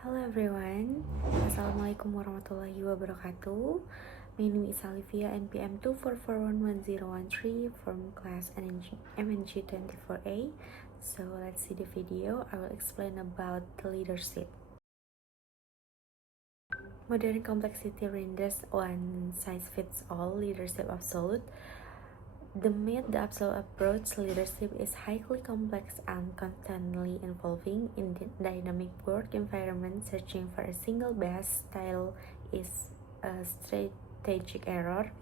Halo everyone, Assalamualaikum warahmatullahi wabarakatuh. My name is Olivia NPM 2441113 from class MNG 24A. So let's see the video. I will explain about the leadership. Modern complexity renders one size fits all leadership absolute. The myth, the absolute approach leadership is highly complex and constantly evolving in the dynamic work environment. Searching for a single best style is a strategic error.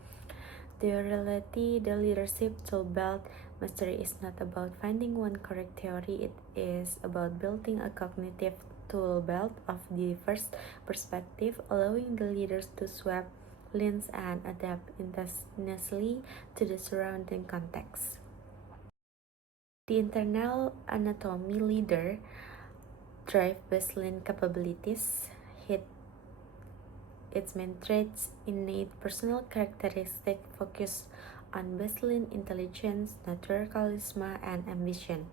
The reality, the leadership tool belt mastery is not about finding one correct theory, it is about building a cognitive tool belt of diverse perspective, allowing the leaders to swap lens and adapt instantaneously to the surrounding context. The internal anatomy leader drive baseline capabilities, hit its main traits, innate personal characteristic, focus on baseline intelligence, natural charisma, and ambition.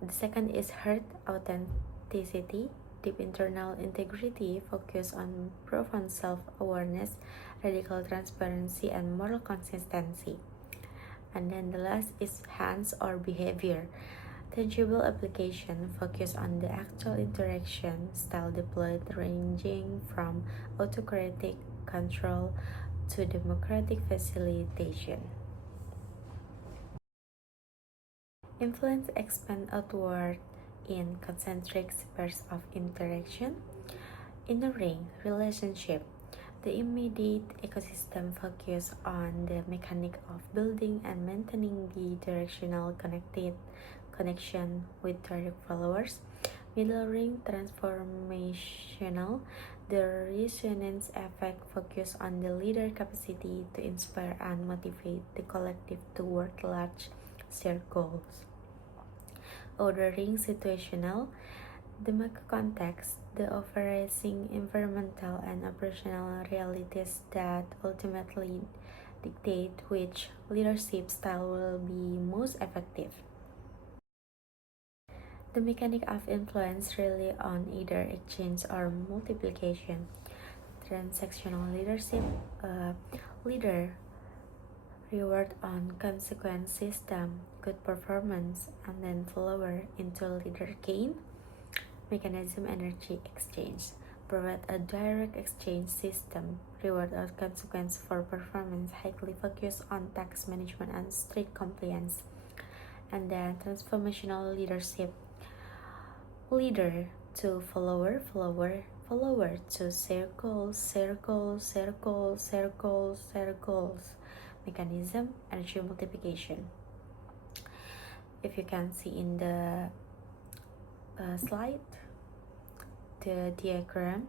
The second is heart authenticity, deep internal integrity, focus on profound self-awareness, radical transparency, and moral consistency. And then the last is hands or behavior, tangible application, focus on the actual interaction, style deployed ranging from autocratic control to democratic facilitation. Influence expand outward in concentric spheres of interaction. Inner ring relationship. The immediate ecosystem focus on the mechanic of building and maintaining the directional connection with direct followers. Middle ring transformational. The resonance effect focus on the leader capacity to inspire and motivate the collective toward large shared goals. Outer ring situational. The macro context, the overarching environmental and operational realities that ultimately dictate which leadership style will be most effective. The mechanic of influence rely on either exchange or multiplication. Transactional leadership, leader reward on consequence system, good performance, and then follower into leader gain. Mechanism energy exchange provide a direct exchange system, reward or consequence for performance, highly focused on task management and strict compliance. And then transformational leadership, leader to follower, follower to circles. Mechanism energy multiplication. If you can see in the slide, the diagram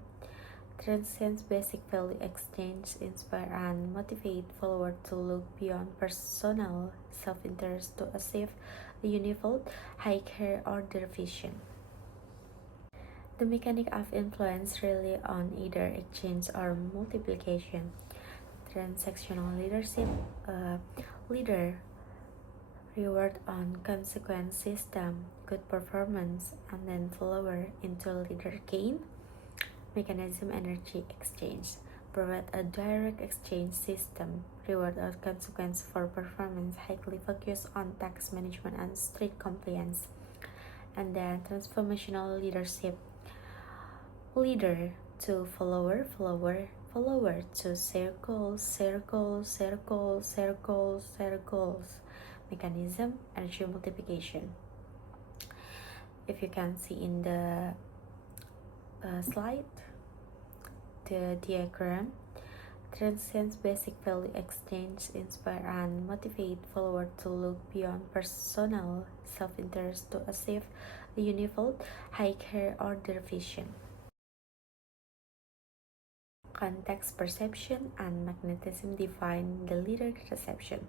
transcends basic value exchange, inspire and motivate followers to look beyond personal self-interest to achieve a unified higher order vision. The mechanic of influence rely on either exchange or multiplication. Transactional leadership, leader reward on consequence system, good performance, and then follower into leader gain. Mechanism energy exchange provide a direct exchange system, reward or consequence for performance, highly focused on task management and strict compliance. And then transformational leadership, leader to follower to circles. Mechanism energy multiplication. If you can see in the slide, the diagram transcends basic value exchange, inspire and motivate followers to look beyond personal self-interest to achieve a unified higher order vision. Context perception and magnetism define the leader reception.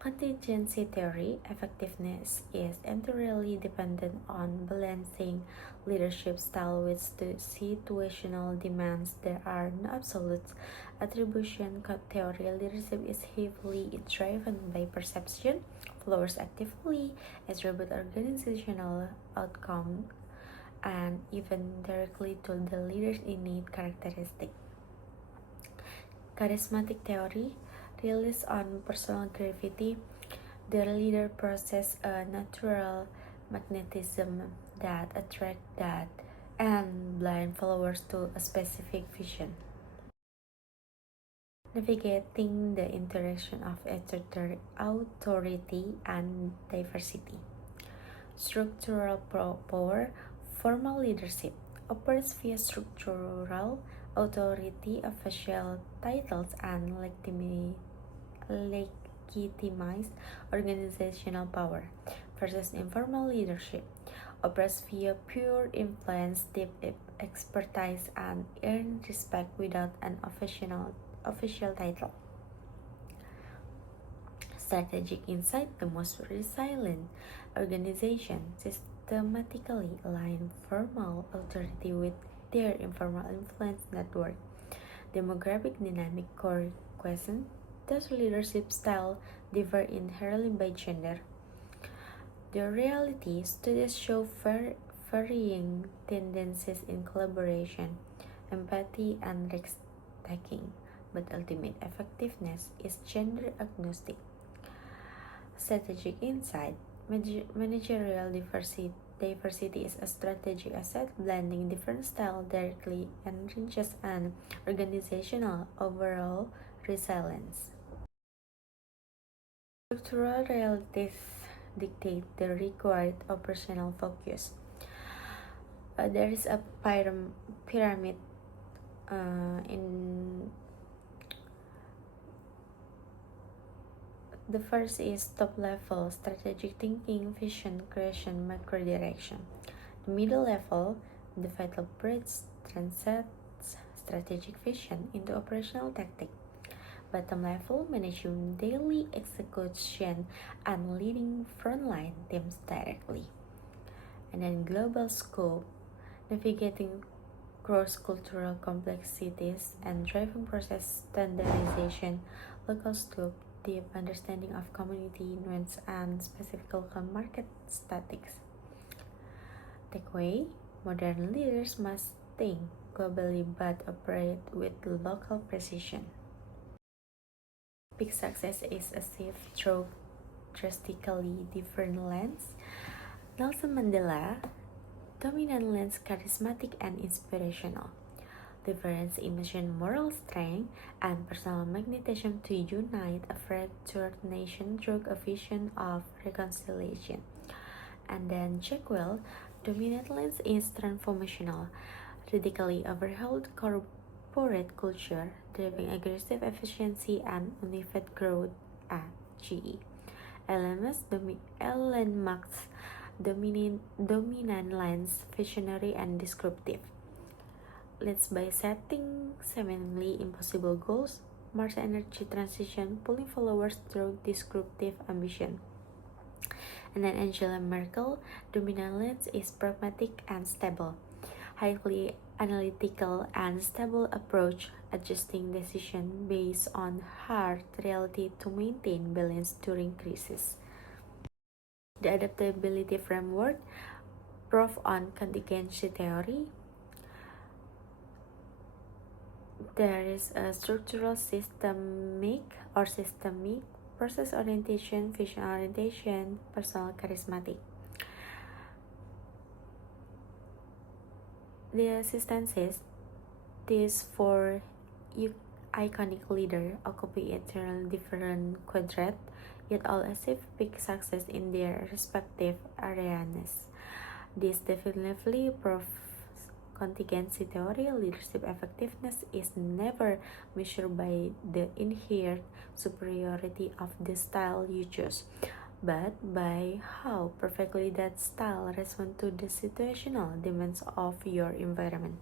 Contingency theory effectiveness is entirely dependent on balancing leadership style with situational demands. There are no absolute attribution theory. Leadership is heavily driven by perception. Followers actively attribute organizational outcome and even directly to the leader's innate characteristic. Charismatic theory relies on personal gravity. The leader possesses a natural magnetism that attracts that and blind followers to a specific vision. Navigating the interaction of authority and diversity. Structural power, formal leadership operates via structural authority, official titles, and legitimized organizational power, versus informal leadership operates via pure influence, deep expertise, and earned respect without an official title. Strategic insight, the most resilient organization systematically align formal authority with their informal influence network. Demographic dynamic core question, does leadership style differ inherently by gender? The reality, studies show varying tendencies in collaboration, empathy, and risk taking, but ultimate effectiveness is gender agnostic. Strategic insight, managerial diversity is a strategic asset. Blending different styles directly enriches an organizational overall resilience. Structural realities dictate the required operational focus. There is a pyramid in the first is top level strategic thinking, vision, creation, macro direction. The middle level, the vital bridge, translates strategic vision into operational tactic. Bottom level, managing daily execution and leading frontline teams directly. And then global scope, navigating cross-cultural complexities and driving process standardization. Local scope, deep understanding of community nuance and specific local market statistics. Takeaway, modern leaders must think globally but operate with local precision. Big success is achieved through drastically different lens. Nelson Mandela, dominant lens, charismatic and inspirational. Difference emotion, moral strength, and personal magnetism to unite a fractured nation through a vision of reconciliation. And then Jackwell, dominant lens is transformational, radically overhauled corporate culture, driving aggressive efficiency and unified growth at GE. Elon Musk's dominant lens, visionary and disruptive. Leads by setting seemingly impossible goals, Mars energy transition, pulling followers through disruptive ambition. And then Angela Merkel, dominant lens is pragmatic and stable, highly analytical and stable approach, adjusting decision based on hard reality to maintain balance during crisis. The adaptability framework, proof on contingency theory. There is a structural systemic process orientation, vision orientation, personal charismatic. The assistances, these four iconic leaders occupy eternal different quadrant, yet all achieve big success in their respective areas. This definitively proves contingency theory. Leadership effectiveness is never measured by the inherent superiority of the style you choose, but by how perfectly that style responds to the situational demands of your environment.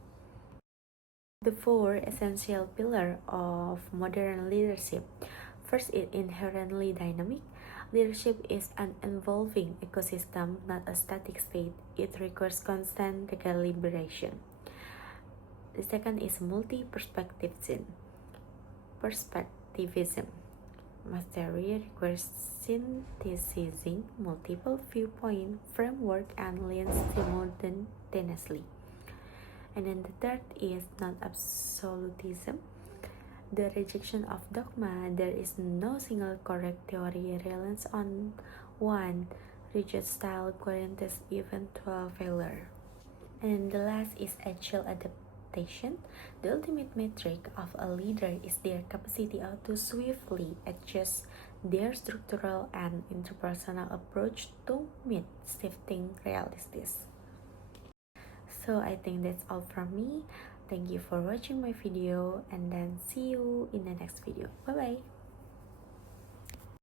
The four essential pillars of modern leadership. First, it inherently dynamic. Leadership is an evolving ecosystem, not a static state. It requires constant recalibration. The second is multi-perspectivism. mastery requires synthesizing multiple viewpoint framework and lens simultaneously. And then the third is non-absolutism, the rejection of dogma. There is no single correct theory reliance on one rigid style guarantees eventual failure. And the last is agile adaptation. The ultimate metric of a leader is their capacity to swiftly adjust their structural and interpersonal approach to meet shifting realities. So I think that's all from me. Thank you for watching my video, and then see you in the next video. Bye bye.